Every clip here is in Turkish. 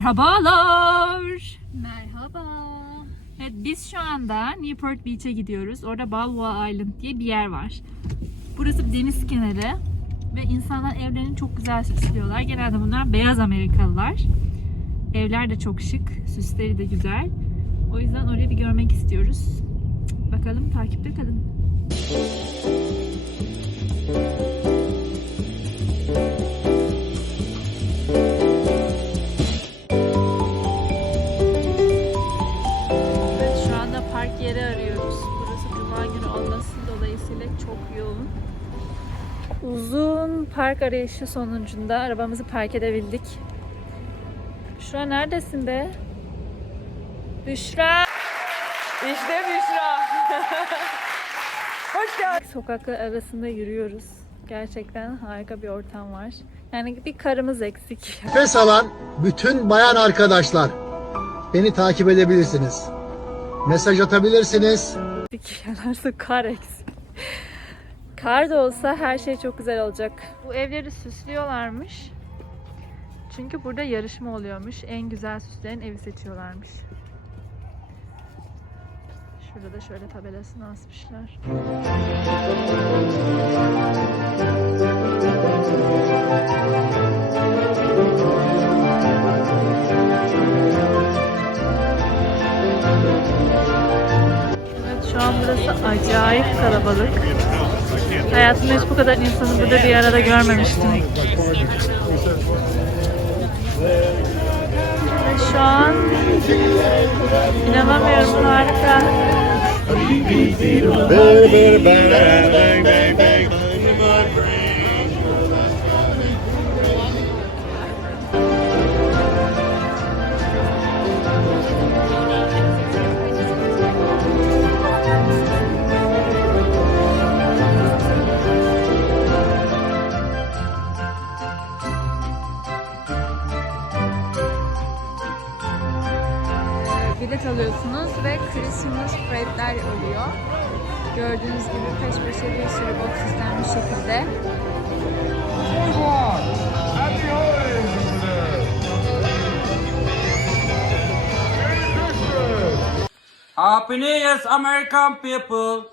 Merhabalar. Merhaba. Evet biz şu anda Newport Beach'e gidiyoruz. Orada Balboa Island diye bir yer var. Burası bir deniz kenarı ve insanlar evlerini çok güzel süslüyorlar. Genelde bunlar beyaz Amerikalılar. Evler de çok şık, süsleri de güzel. O yüzden orayı bir görmek istiyoruz. Bakalım takipte kalın. Uzun park arayışı sonucunda arabamızı park edebildik. Büşra neredesin be? Büşra! İşte Büşra. Hoş geldin. Sokaklar arasında yürüyoruz. Gerçekten harika bir ortam var. Yani bir karımız eksik. Nefes alan bütün bayan arkadaşlar beni takip edebilirsiniz. Mesaj atabilirsiniz. Yanarsa kar eksik. Kar da olsa her şey çok güzel olacak. Bu evleri süslüyorlarmış. Çünkü burada yarışma oluyormuş. En güzel süsleyen evi seçiyorlarmış. Şurada da şöyle tabelasını asmışlar. Evet şu an burası acayip kalabalık. Hayatımda hiç bu kadar insanı burada bir arada görmemiştim. Ve şu an inanamıyorum harika. Bilet alıyorsunuz ve Christmas spreadler oluyor. Gördüğünüz gibi peş peşe bir sürü box sistemli şekilde. Happy New Year's American people.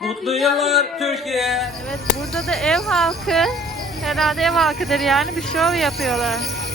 Mutlu yıllar Türkiye. Evet burada da ev halkı, herhalde ev halkıdır yani bir şov yapıyorlar.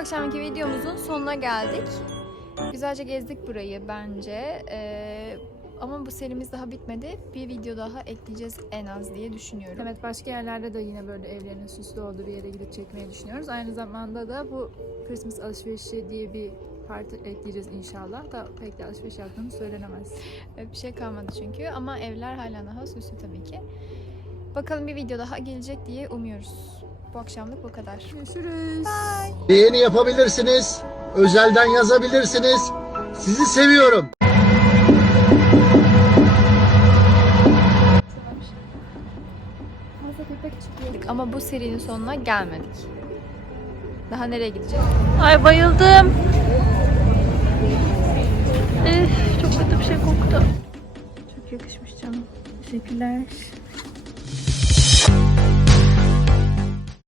Akşamki videomuzun sonuna geldik. Güzelce gezdik burayı bence. Ee, ama bu serimiz daha bitmedi. Bir video daha ekleyeceğiz en az diye düşünüyorum. Evet başka yerlerde de yine böyle evlerinin süslü olduğu bir yere gidip çekmeyi düşünüyoruz. Aynı zamanda da bu Christmas alışverişi diye bir parti ekleyeceğiz inşallah. Da pek de alışveriş yaptığımız söylenemez. Evet, bir şey kalmadı çünkü ama evler hala daha süslü tabii ki. Bakalım bir video daha gelecek diye umuyoruz. Bu akşamlık bu kadar. Görüşürüz. Beğeni yapabilirsiniz. Özelden yazabilirsiniz. Sizi seviyorum. Ama bu serinin sonuna gelmedik. Daha nereye gideceğiz? Ay bayıldım. Üf, çok kötü bir şey koktu. Teşekkürler.